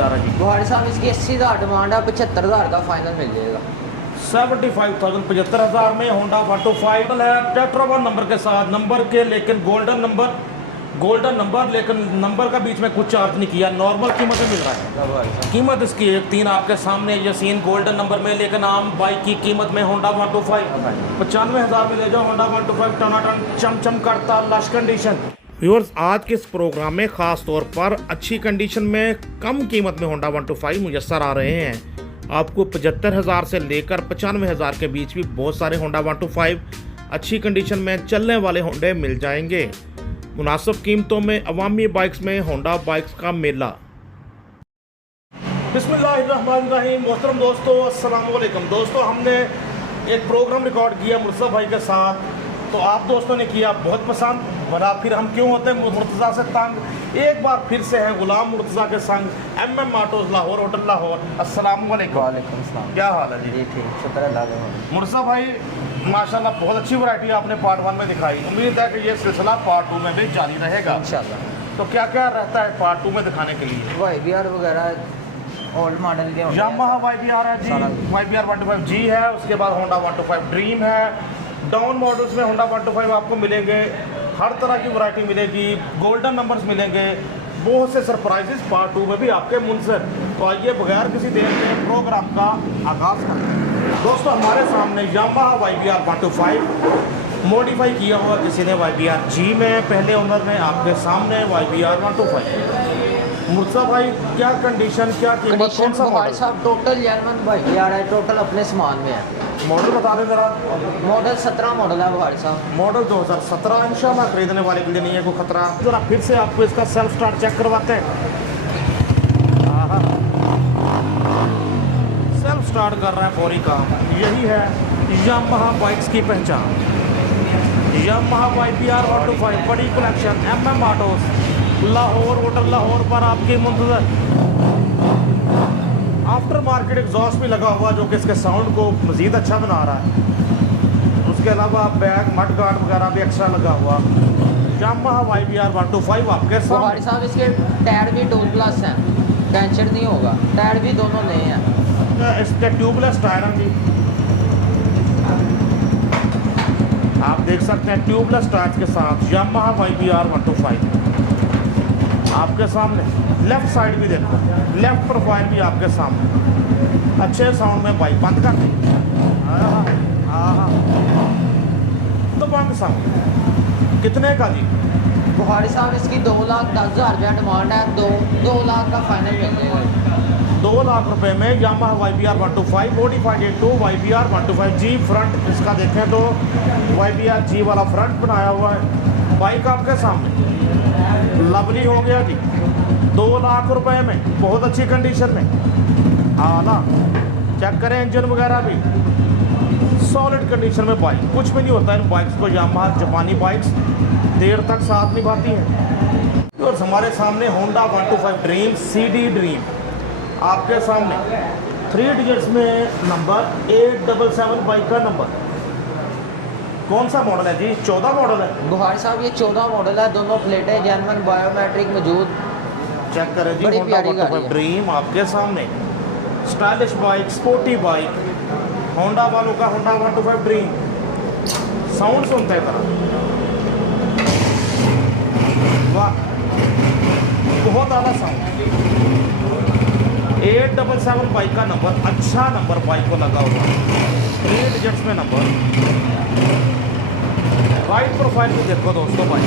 जा रहा है जी? बुखारी साहब इसकी 80,000 डिमांड है, 75,000 का फाइनल मिल जाएगा। 75,000 75,000 में होंडा 125 है टेट्रा नंबर के साथ, नंबर के लेकिन गोल्डन नंबर लेकिन नंबर का बीच में कुछ चार्ज नहीं किया, नॉर्मल कीमत में मिल रहा है। कीमत इसकी 1,3 आपके सामने यसीन गोल्डन नंबर में, लेकिन आम बाइक की कीमत में होंडा 125 95,000 में ले जाओ। होंडा 125 टनाटन चमचम करता लश कंडीशन। व्यूअर्स, आज के इस प्रोग्राम में ख़ास तौर पर अच्छी कंडीशन में कम कीमत में होंडा 125 मुयस्सर आ रहे हैं। आपको 75,000 से लेकर 95,000 के बीच भी बहुत सारे होंडा 125 अच्छी कंडीशन में चलने वाले होंडे मिल जाएंगे। मुनासिब कीमतों में अवामी बाइक्स में होंडा बाइक्स का मेला। बिस्मिल्लाहिर्रहमानिर्रहीम। मोहतरम दोस्तों, अस्सलाम वालेकुम। दोस्तों, हमने एक प्रोग्राम रिकॉर्ड किया मुर्तज़ा भाई के साथ, तो आप दोस्तों ने किया बहुत पसंद। बड़ा फिर हम क्यों होते हैं मुर्तज़ा से तंग, एक बार फिर से है गुलाम मुर्तज़ा के संग MM autos Lahore, hotel Lahore. अस्सलाम वालेकुम। वालेकुम सलाम। क्या हाल है जी? ठीक, शुक्र अल्लाह का। मुर्तज़ा भाई, माशाल्लाह बहुत अच्छी वैरायटी आपने पार्ट 1 में दिखाई। उम्मीद है कि ये सिलसिला पार्ट 2 में भी जारी रहेगा इंशाल्लाह। तो क्या क्या रहता है पार्ट 2 में दिखाने के लिए? YBR वगैरह ओल्ड मॉडल के यामाहा YBR है जी, YBR 125G है, उसके बाद होंडा 125 ड्रीम है। डाउन मॉडल्स में होंडा 125 आपको मिलेंगे, हर तरह की वैरायटी मिलेगी, गोल्डन नंबर्स मिलेंगे, बहुत से सरप्राइजेस पार्ट 2 में भी आपके मुनसर। तो आइए बगैर किसी देर के प्रोग्राम का आगाज़ करते हैं। दोस्तों, हमारे सामने यामाहा YBR 125 मॉडिफाई किया हुआ किसी ने YBR G में, पहले ओनर ने आपके सामने YBR 125। मुर्तज़ा भाई, क्या कंडीशन, क्या कीमत, कौन सा मॉडल? साहब टोटल जेन्युइन YBR है, टोटल अपने सामान में है। मॉडल बता दें ज़रा। मॉडल 17 मॉडल है बुखारी साहब। मॉडल 2017 इंशाल्लाह खरीदने वाले के लिए नहीं है कोई खतरा। ज़रा फिर से आपको इसका सेल्फ स्टार्ट चेक करवाते हैं। सेल्फ स्टार्ट कर रहा है फौरी काम। यही है यामाहा बाइक्स की पहचान। यामाहा YBR 125 बड़ी collection MM autos Lahore, hotel Lahore पर आपकी मुंतज़र। आफ्टर मार्केट एग्जॉस्ट भी लगा हुआ जो कि इसके साउंड को मज़ीद अच्छा बना रहा है। उसके अलावा बैग मड गार्ड वगैरह भी एक्स्ट्रा लगा हुआ। यामाहा YBR 125 आपके बुखारी साहब, इसके टायर भी टूल प्लस हैं, टेंशन नहीं होगा, टायर भी दोनों नए हैं। इसके ट्यूबलेस टायर हैं जी, आप देख सकते हैं ट्यूबलेस टायर्स के साथ यामाहा YBR 125 आपके सामने। लेफ्ट साइड भी देखो, लेफ्ट प्रोफाइल भी आपके सामने। अच्छे साउंड में बाइक बंद कर दी तो बंद साउंड। कितने का जी? बुखारी साहब, इसकी 2,10,000 रुपया डिमांड है, 2 लाख का फाइनल मिल जाएगा। 2 लाख रुपए में Yamaha YBR 125 modified into YBR 125G। Front इसका देखें तो YBR G वाला फ्रंट बनाया हुआ है। बाइक आपके सामने लवली हो गया जी, 2 लाख रुपए में, बहुत अच्छी कंडीशन में। आला चेक करें, इंजन वगैरह भी सॉलिड कंडीशन में। बाइक कुछ भी नहीं होता इन बाइक्स को, यामाहा जापानी बाइक्स देर तक साथ निभाती हैं। और हमारे सामने होंडा 125 ड्रीम CD ड्रीम आपके सामने 3 डिजिट्स में नंबर 877 बाइक का नंबर। कौन सा मॉडल है जी? 14 मॉडल है बुखारी साहब, ये 14 मॉडल है, दोनों प्लेटें जेन्युइन बायोमेट्रिक मौजूद। चेक करें जी, बड़ी होंडा प्यारी गाड़ी 125 है। ड्रीम आपके सामने। Stylish bike, sporty bike, Honda वालों का होंडा 125 ड्रीम। साउंड सुनते हैं तरह, वाह, बहुत ज़्यादा साउंड। 877 बाइक का नंबर, अच्छा नंबर बाइक को लगा हुआ, 3 डिजिट्स में नंबर। राइट प्रोफाइल भी देखो दोस्तों, बाइक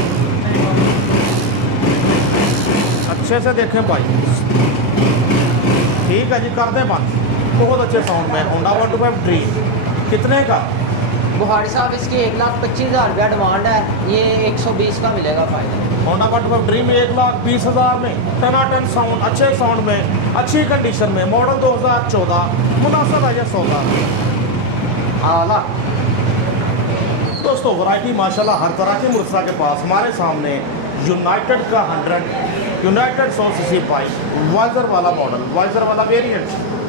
अच्छे से देखें बाइक। ठीक है जी, कर दें बंद। बहुत अच्छे साउंड में होंडा 125 ड्रीम। कितने का? बुखारी साहब, इसकी 1,25,000 रुपया डिमांड है, ये 120 का मिलेगा फाइनल। होंडा 125 ड्रीम 1,20,000 में, टनाटन साउंड, अच्छे साउंड में, अच्छी कंडीशन में, मॉडल 2014, मुनासिब है ये सौदा। आला दोस्तों, वैरायटी माशाल्लाह हर तरह की मुर्तज़ा के पास। हमारे सामने यूनाइटेड का 100 यूनाइटेड 100cc बाइक, वाइजर वाला मॉडल, वाइजर वाला वेरिएंट,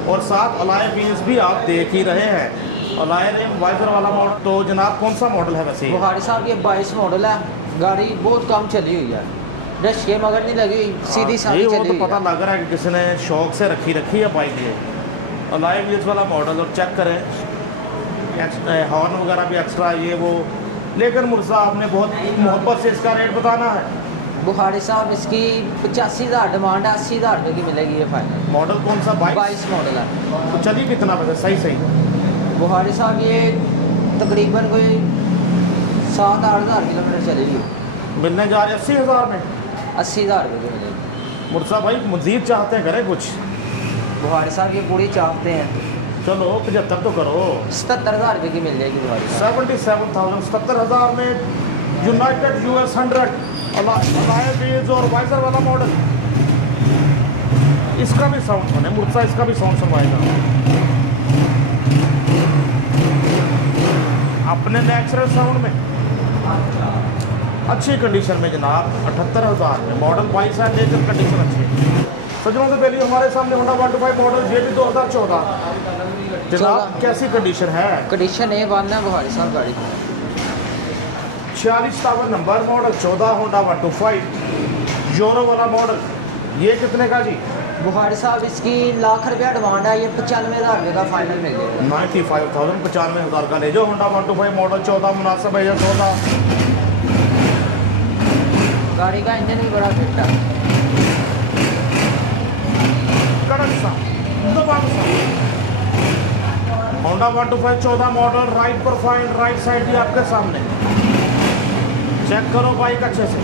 और साथ अलाय व्हील्स भी आप देख ही रहे हैं। अलाय रिम वाइजर वाला मॉडल। तो जनाब, कौन सा मॉडल है वैसे? बुखारी साहब, ये 22 मॉडल है, गाड़ी बहुत कम चली हुई है, ब्रश के मगर नहीं लगी, सीधी सादी ये वो चली तो हुई पता है। लग रहा है कि किसी ने शौक से रखी है बाइक ये। और लाइव व्यूज वाला मॉडल, और चेक करें हॉर्न वगैरह भी एक्स्ट्रा ये वो। लेकिन मुर्जा आपने बहुत मोहब्बत से इसका रेट बताना है। बुखारी साहब इसकी 85,000 डिमांड है, 80,000 रुपये की मिलेगी ये फाइनल। मॉडल कौन सा? 22 मॉडल है। तो चली कितना पैसा? सही बुखारी साहब ये तकरीबन कोई 7-8 हज़ार किलोमीटर चलेगी। मिलने जा रहे 80,000 में। 80,000 रुपये की मिलेगी। मुर्जा भाई मजीद चाहते हैं, करें कुछ? बुखारी साहब ये पूरी चाहते हैं। चलो 75 तो करो। 77,000 रुपये की मिल जाएगी बुखारी साहब। 77,000, 77,000 में यूनाइटेड US 100 अलाइव और वाइजर वाला मॉडल। इसका भी साउंड सुने मुर्जा, इसका भी साउंड सुनवाएगा अपने नेचुरल साउंड में, अच्छी कंडीशन में जनाब। 78,000 में मॉडल 22 है, लेकिन कंडीशन अच्छी है। सजनों से पहले हमारे सामने होंडा 125 मॉडल, ये भी 2014 जनाब। कैसी कंडीशन है? कंडीशन A1 है बुखारी साहब गाड़ी। 46 नंबर मॉडल 14 होंडा 125 यूरो वाला मॉडल। ये कितने का जी? बुखारी साहब इसकी लाख रुपया डिमांड है, ये 95,000 रुपये का फाइनल मिल जाएगा। 95,000, 95,000 का ले जाओ। होंडा 125 मॉडल 14 मुनासिब है। 14 गाड़ी का इंजन भी बड़ा फिट है। कड़क सा दबंग सा Honda 125 14 model. Right profile, right side भी आपके सामने। चेक करो बाइक अच्छे से,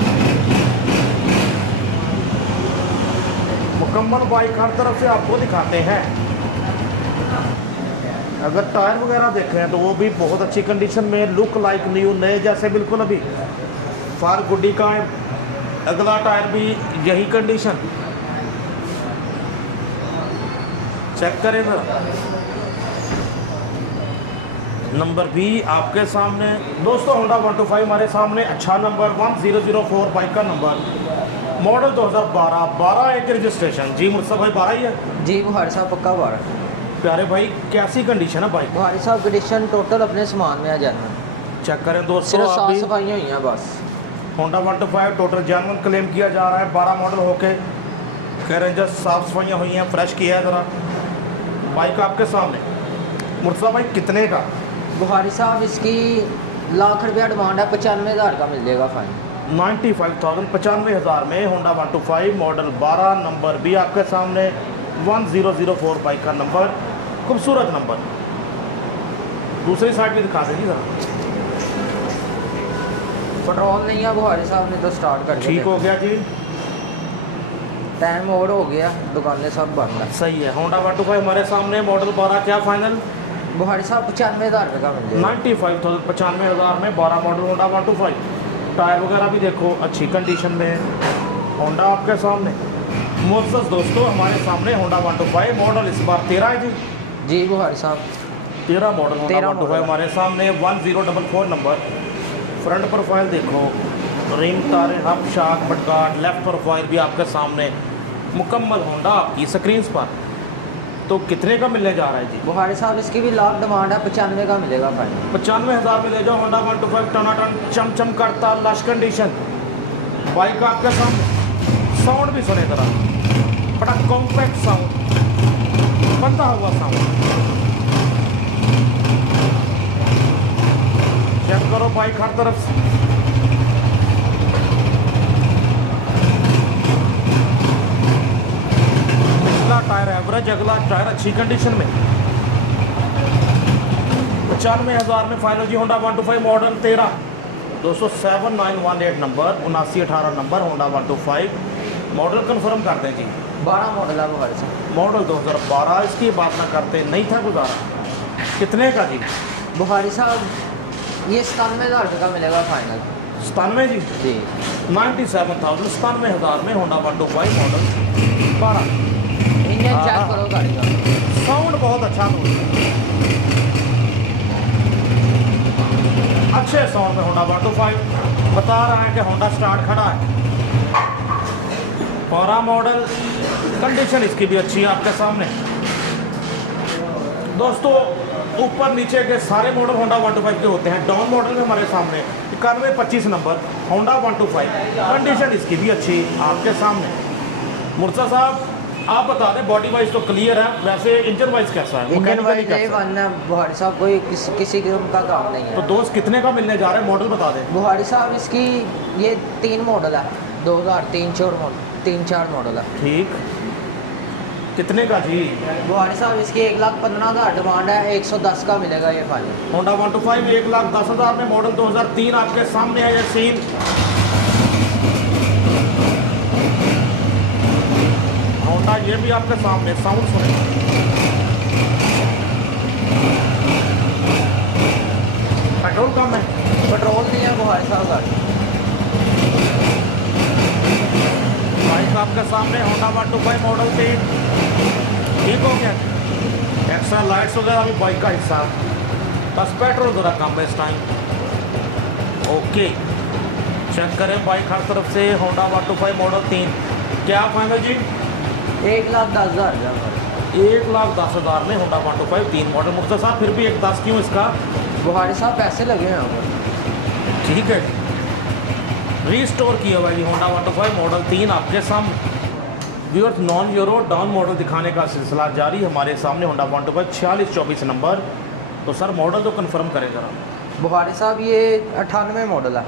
मुकम्मल बाइक हर तरफ से आपको दिखाते हैं। अगर टायर वगैरह देखें तो वो भी बहुत अच्छी कंडीशन में, लुक लाइक न्यू, नए जैसे बिल्कुल। अभी फार गुड्डी का है। अगला टायर भी यही कंडीशन। चेक करें जरा, नंबर भी आपके सामने। दोस्तों होंडा 125 हमारे सामने। अच्छा नंबर 1004 बाइक का नंबर, मॉडल 2012, 12 एक रजिस्ट्रेशन। जी मुर्सा भाई 12 ही है जी बुखारी साहब, पक्का 12। प्यारे भाई कैसी कंडीशन है बाइक? बुखारी साहब कंडीशन टोटल अपने सामान में आ जाना। चेक करें दोस्तों, सिर्फ साफ अभी सफाइयाँ हुई हैं बस। होंडा 125 टोटल जेन्युइन क्लेम किया जा रहा है। 12 मॉडल होके कह रहे हैं जस्ट साफ़ सफाइयाँ हुई हैं, फ्रेश किया है ज़रा। बाइक आपके सामने। मुर्सा भाई कितने का? बुखारी साहब इसकी लाख रुपया डिमांड है, 95,000 का मिल जाएगा फाइन। 95,000, 95,000 में होंडा 125 मॉडल 12 नंबर भी आपके सामने। 1004 बाइक का नंबर, खूबसूरत नंबर। दूसरी साइड भी दिखा देंगे ज़रा। पेट्रोल नहीं है बुखारी साहब ने तो स्टार्ट कर ठीक हो गया जी, टाइम और हो गया, दुकानें सब बंद है। सही है। होंडा 125 हमारे सामने मॉडल 12, क्या फाइनल? बुखारी साहब 95,000 रुपये का मिल जाएगा। 95,000, 95,000 में 12 मॉडल होंडा 125। टायर वगैरह भी देखो अच्छी कंडीशन में है। होंडा आपके सामने। मुअज़्ज़ज़ दोस्तों हमारे सामने होंडा 125 मॉडल इस बार 13 है जी। जी बुखारी साहब 13 मॉडल होंडा 13 125 हमारे सामने। 1044 नंबर। फ्रंट प्रोफाइल देखो, रिम, तारे, हब, शाक, मटगाट, लेफ्ट प्रोफाइल भी आपके सामने। मुकम्मल होंडा आपकी स्क्रीन पर। तो कितने का मिलने जा रहा है जी? बुखारी साहब इसकी भी लाख डिमांड है, 95 का मिलेगा फाइन। 95,000 में ले जाओ। होंडा 125 टनाटन चमचम करता लश कंडीशन बाइक आपके सामने। साउंड भी सुने जरा, बड़ा कॉम्पैक्ट साउंड, बनता हुआ साउंड। चेक करो बाइक हर तरफ से। पिछला टायर एवरेज, अगला टायर अच्छी कंडीशन में। 95,000 में फाइनल जी होंडा 125 मॉडल 13 दोस्तों। 7918 number, 7918 number Honda 125 model confirm कर दें जी। 12 मॉडल है बुखारी साहब। मॉडल 2012, इसकी बात ना करते नहीं था गुजारा। कितने का जी? बुखारी साहब ये 97,000 रुपये का मिलेगा फाइनल। 97 जी? जी 97,000, 97,000 में होंडा 125 मॉडल 12। इंजन चेक करो गाड़ी का, साउंड बहुत अच्छा दोस्तों, अच्छे साउंड में होंडा 125 बता रहा है कि होंडा स्टार्ट खड़ा है। 12 मॉडल, कंडीशन इसकी भी अच्छी है आपके सामने। दोस्तों ऊपर नीचे के सारे मॉडल होंडा 125 के होते हैं। डाउन मॉडल में हमारे सामने 9125 नंबर होंडा 125, कंडीशन इसकी भी अच्छी आपके सामने। मुर्तज़ा साहब आप बता दें, बॉडी वाइज तो क्लियर है, वैसे इंजन वाइज कैसा है? इंजन Mechanically वाइज कैसा है? बुहारी साहब, बुहारी साहब कोई किसी किस्म का काम नहीं तो है। दोस्त कितने का मिलने जा रहा है, मॉडल बता दें। बुहारी साहब इसकी ये 3 मॉडल है, 2003-4 मॉडल है। ठीक, कितने का जी? बुहारी साहब इसकी 1,15,000 डिमांड है, 110 का मिलेगा ये फाइनल। होंडा 125 1,10,000 में, मॉडल 2003 आपके सामने है ये सीन। होंडा ये भी आपके सामने, साउंड सुने। पेट्रोल कम है, पेट्रोल नहीं है बुहारी साहब गाड़ी। बाइक आपके सामने होंडा 125 मॉडल 3, ठीक हो गया। एक्स्ट्रा लाइट्स वगैरह भी बाइक का हिस्सा, बस पेट्रोल ज़रा कम है इस टाइम। ओके, चेक करें बाइक हर तरफ से। होंडा 125 मॉडल 3 क्या फाइनल जी? 1,10,000 1,10,000 में होंडा 125 3 मॉडल। मुख्तार साहब फिर भी 1,10 क्यों इसका? बुहारी साहब पैसे लगे हैं हमें। ठीक है, रीस्टोर किया हुआ जी होंडा 125 मॉडल 3 आपके सामने। Viewers, non euro down model दिखाने का सिलसिला जारी हमारे सामने। Honda 125 4624 number. तो सर मॉडल तो कंफर्म करें ज़रा। बुहारी साहब ये 98 मॉडल है।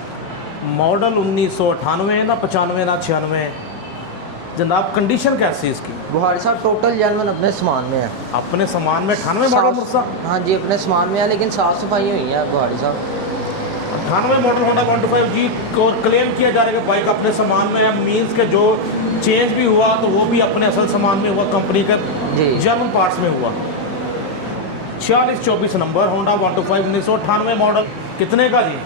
मॉडल 1998 ना 95 ना 96 जनाब। कंडीशन कैसी है इसकी? बुहारी साहब टोटल जेनवन अपने सामान में है। अपने सामान में 98 मॉडल मुर्सा? हाँ जी, अपने सामान में है, लेकिन साफ़ सफाई हुई है बुहारी साहब। 98 मॉडल होंडा 125 जी और क्लेम किया जा रहा है कि बाइक अपने सामान में है। मीन्स के जो चेंज भी हुआ तो वो भी अपने असल सामान में हुआ, कंपनी के जी जर्मन पार्ट्स में हुआ। 4624 नंबर होंडा 125 1998 मॉडल, कितने का जी?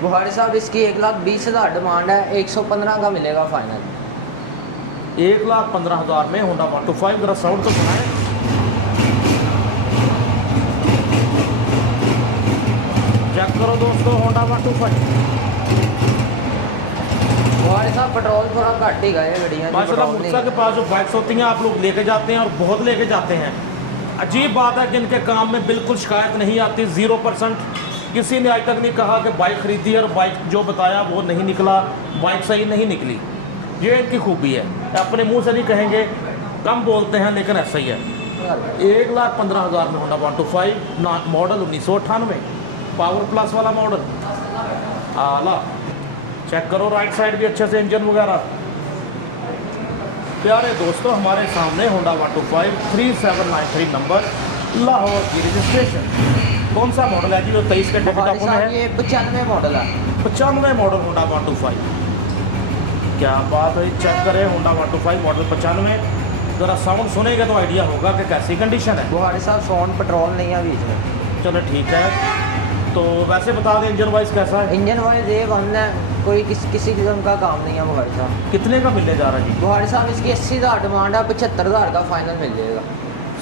बुहारी साहब इसकी 1,20,000 डिमांड है, 115 का मिलेगा फाइनल। 1,15,000 में होंडा 125। जरा साउंड तो सुनाएं। चेक करो दोस्तों होंडा 125। बुहारी साहब पेट्रोल थोड़ा घट ही गए बढ़िया। माशाल्लाह मुर्तज़ा के पास जो बाइक्स होती हैं आप लोग लेके जाते हैं और बहुत लेके जाते हैं। अजीब बात है कि इनके काम में बिल्कुल शिकायत नहीं आती, 0%। किसी ने आज तक नहीं कहा कि बाइक खरीदी और बाइक जो बताया वो नहीं निकला, बाइक सही नहीं निकली। ये इनकी खूबी है, अपने मुंह से नहीं कहेंगे, कम बोलते हैं लेकिन ऐसा ही है। 1,15,000 में होंडा 125 मॉडल 1998 पावर प्लस वाला मॉडल आला। चेक करो राइट साइड भी अच्छे से, इंजन वगैरह। प्यारे दोस्तों हमारे सामने होंडा 125 3793 नंबर, लाहौर की रजिस्ट्रेशन। कौन सा मॉडल है जी? वो 23 के टिकट बुहारी में साहब है। ये 95 मॉडल है। 95 मॉडल होंडा 125, क्या बात है। चेक करें होंडा 125 मॉडल 95। ज़रा साउंड सुनेंगे तो आइडिया होगा कि कैसी कंडीशन है। बुहारी साहब साउंड पेट्रोल नहीं है बीच में। चलो ठीक है, तो वैसे बता दें इंजन वाइज कैसा है? इंजन वाइज A1 है, कोई किसी किस्म का काम नहीं है बुहारी साहब। कितने का मिलने जा रहा है जी? बुहारी साहब इसकी 80,000 डिमांड है, 75,000 का फाइनल मिल जाएगा।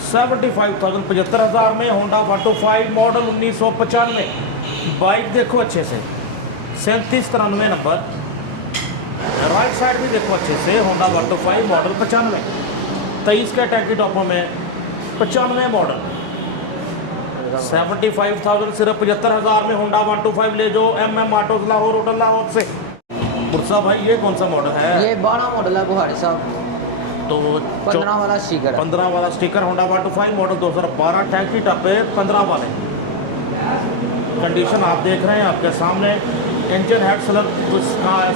75,000 75,000 में होंडा 125 मॉडल 1995। बाइक देखो अच्छे से, 3793 नंबर। राइट साइड भी देखो अच्छे से, होंडा 125 मॉडल 95, 23 के टैंकी टॉपर में 95 मॉडल। 75,000 सिर्फ 75,000 में होंडा 125 ले जो MM autos Lahore hotel Lahore से। मुर्तज़ा भाई ये कौन सा मॉडल है? ये 12 मॉडल है बुहारी साहब, तो 15 वाला स्टिकर है। 15 वाला स्टिकर होंडा 125 मॉडल 2012 टैंकी टप्पे 15 वाले। कंडीशन आप देख रहे हैं आपके सामने। इंजन हेड स्लग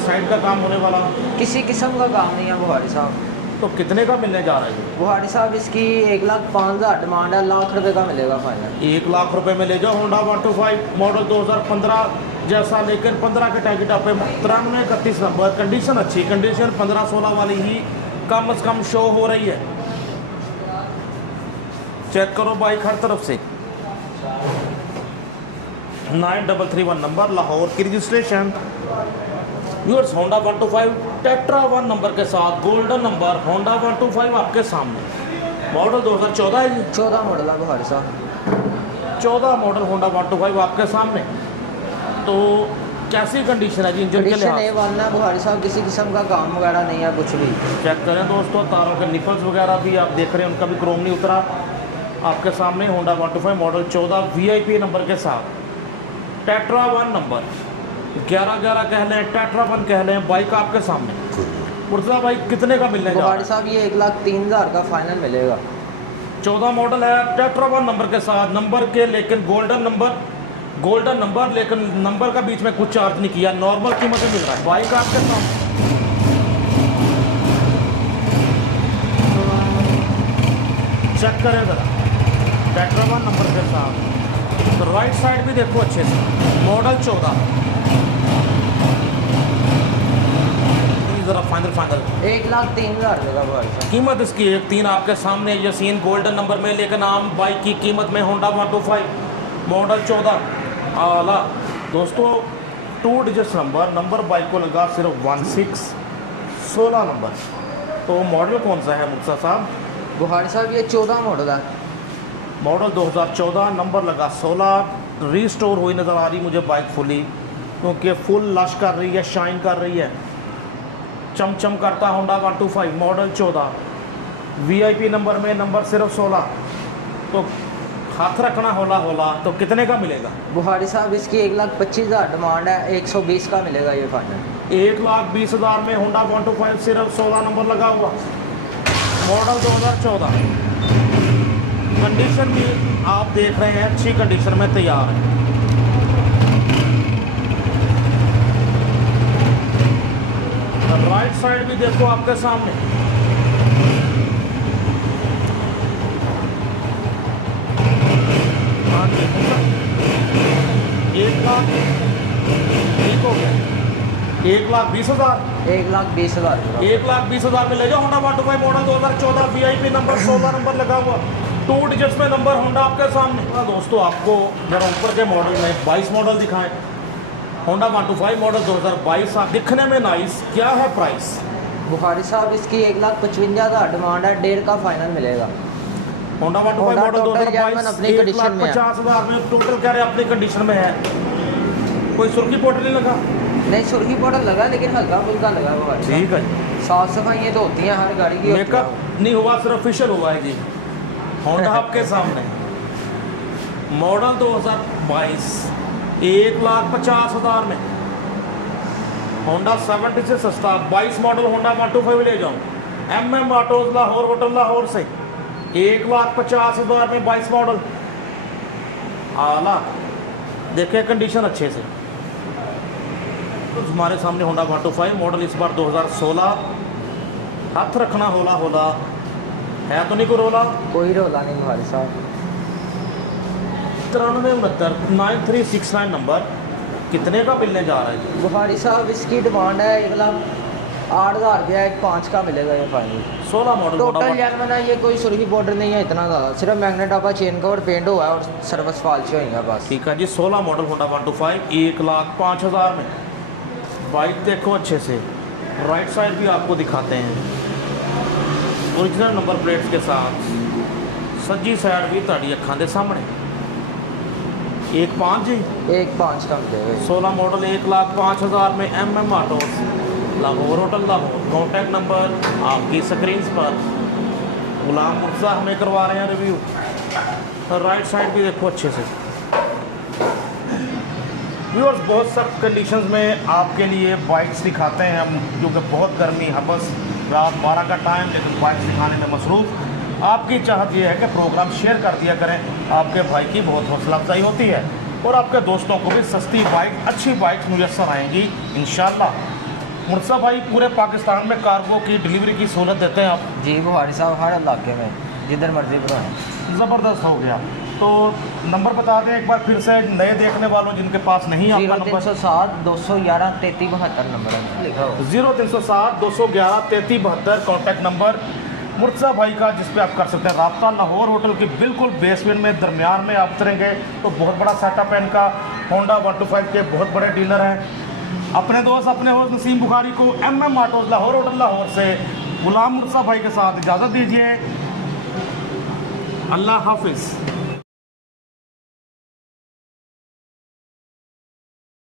साइड का काम होने वाला, किसी किस्म का काम नहीं है बुहारी साहब। तो कितने का मिलने जा रहा है? बुहारी साहब इसकी 1,05,000 डिमांड है, लाख रुपए का मिलेगा फाइनल। 1 लाख रुपए में ले जाओ होंडा 125 मॉडल 2015 जैसा, लेकिन 15 के टैंकी टप्पे 9331 नंबर। कंडीशन अच्छी, कंडीशन 15-16 वाली ही कम से कम शो हो रही है। चेक करो बाइक हर तरफ से। 9331 नंबर, लाहौर की registration. Viewers Honda 125 tetra 1 number के साथ गोल्डन नंबर होंडा 125 आपके सामने। मॉडल 2014 है जी। 14 मॉडल है बुहारी साहब। 14 मॉडल होंडा 125 आपके सामने। तो कैसी कंडीशन है जी इंजन के कंडीशन लिए? A1 है बुहारी साहब, किसी किस्म का काम वगैरह नहीं है कुछ भी। चेक करें दोस्तों, तारों के निपल्स वगैरह भी आप देख रहे हैं, उनका भी क्रोम नहीं उतरा। आपके सामने होंडा 125 मॉडल 14 VIP नंबर के साथ, टेट्रा 1 नंबर 1111 कह लें, टेट्रा 1 कह लें, बाइक आपके सामने। मुर्तज़ा भाई कितने का मिलने जा रहा बुखारी है? साहब ये 1,03,000 का फाइनल मिलेगा। 14 मॉडल है, टेट्रा 1 नंबर के साथ, नंबर के लेकिन गोल्डन नंबर लेकिन नंबर का बीच में कुछ चार्ज नहीं किया, नॉर्मल कीमत में मिल रहा है। बाइक आपके सामने चेक करें ज़रा, टेट्रा 1 नंबर के साथ। तो राइट साइड भी देखो अच्छे से, मॉडल 14। ज़रा फाइनल 1,03,000 का भाई साहब। कीमत इसकी 1,03 आपके सामने, यसीन गोल्डन नंबर में, लेकिन आम बाइक की कीमत में होंडा 125 मॉडल 14 आला। दोस्तों 2 डिजिट नंबर बाइक को लगा सिर्फ 16 नंबर। तो मॉडल कौन सा है मुर्तज़ा साहब? बुखारी साहब ये 14 मॉडल है, मॉडल 2014, नंबर लगा 16। रीस्टोर हुई नज़र आ रही मुझे बाइक फुली, क्योंकि फुल लश कर रही है, शाइन कर रही है, चमचम करता होंडा 125 मॉडल 14 VIP नंबर में, नंबर सिर्फ 16। तो हाथ रखना होला तो कितने का मिलेगा? बुखारी साहब इसकी 1,25,000 डिमांड है, 120 का मिलेगा ये फाइनल। 1,20,000 में होंडा 125 सिर्फ 16 नंबर लगा हुआ, मॉडल 2014। कंडीशन भी आप देख रहे हैं अच्छी कंडीशन में तैयार है। राइट साइड भी देखो आपके सामने, हाँ जी, 1,00,000 ठीक हो गया, 1,20,000 1,20,000 1,20,000 में ले जाओ Honda 125 model 2014 VIP number 16 number लगा हुआ, 2 डिजिट्स में नंबर होंडा आपके सामने। दोस्तों आपको जरा ऊपर के मॉडल में 22 मॉडल दिखाएं, होंडा 125 मॉडल 2022 दिखने में नाइस। क्या है प्राइस? बुखारी साहब इसकी 1,55,000 डिमांड है, 1.5 का फाइनल मिलेगा। होंडा 125 मॉडल 2022 अपनी कंडीशन में है। 1,50,000 में टोटल कह रहे अपनी कंडीशन में है। कोई सुर्खी पाउडर नहीं लगा? नहीं, सुर्खी पाउडर लगा, लेकिन हल्का फुल्का लगा हुआ है। ठीक है जी। साफ सफाई तो होती है हर गाड़ी की। मेकअप नहीं हुआ, सिर्फ फेशियल हुआ है जी। होंडा आपके सामने मॉडल 2022 1,50,000 में, होंडा 70 से सस्ता 22 मॉडल होंडा 125 ले जाऊँ MM autos Lahore, hotel Lahore से 1,50,000 में 22 मॉडल आला। देखे कंडीशन अच्छे से। तो हमारे सामने होंडा 125 मॉडल इस बार 2016, हाथ रखना होला है तो नहीं कोई रोला? कोई रोला नहीं बुखारी साहब। 9369 नंबर कितने का मिलने जा रहा है? बुखारी साहब इसकी डिमांड है 1,08,000 रुपया, 1,05 का मिलेगा ये फाइनल। 16 मॉडल टोटल जेनवन है, ये कोई सुर्खी बॉर्डर नहीं है इतना ज़्यादा, सिर्फ मैग्नेट आपका चेन कवर पेंट हुआ है और सर्विस पॉलिश होएगा बस। ठीक है जी। 16 मॉडल होंडा 125 1,05,000 में। बाइक देखो अच्छे से, राइट साइड भी आपको दिखाते हैं, ओरिजिनल नंबर प्लेट्स के साथ, सज्जी साइड भी ताड़ी अखां दे सामने। 1,5 जी, 1,05 का मिलेगा। 16 मॉडल 1,05,000 में MM autos Lahore, hotel Lahore. Contact number आपकी स्क्रीन पर। गुलाम मुर्तज़ा हमें करवा रहे हैं रिव्यू। राइट साइड भी देखो अच्छे से। व्यूअर्स बहुत सख्त कंडीशंस में आपके लिए बाइक्स दिखाते हैं हम, क्योंकि बहुत गर्मी है, बस रात 12 का टाइम, लेकिन बाइक्स दिखाने में मसरूफ़। आपकी चाहत ये है कि प्रोग्राम शेयर कर दिया करें, आपके भाई की बहुत हौसला अफजाई होती है और आपके दोस्तों को भी सस्ती बाइक, अच्छी बाइक मुयस्सर आएंगी इंशाल्लाह। मुर्तज़ा भाई पूरे पाकिस्तान में कार्गो की डिलीवरी की सहूलत देते हैं आप? जी बुखारी साहब, हर इलाके में जिधर मर्जी बनाएं। ज़बरदस्त हो गया। तो नंबर बता दें एक बार फिर से नए देखने वालों जिनके पास नहीं आपका नंबर। 0307 211 3372 नंबर है लिखा हो। 0307 211 3372 कॉन्टैक्ट नंबर मुर्तज़ा भाई का, जिस पे आप कर सकते हैं रब्ता। लाहौर होटल के बिल्कुल बेसमेंट में दरमियान में आप उतरेंगे तो बहुत बड़ा सेटअप है इनका। होंडा 125 के बहुत बड़े डीलर हैं। अपने दोस्त अपने होस्ट नसीम बुखारी को MM autos Lahore, hotel Lahore से गुलाम मुर्तज़ा भाई के साथ इजाज़त दीजिए। अल्लाह हाफिज़।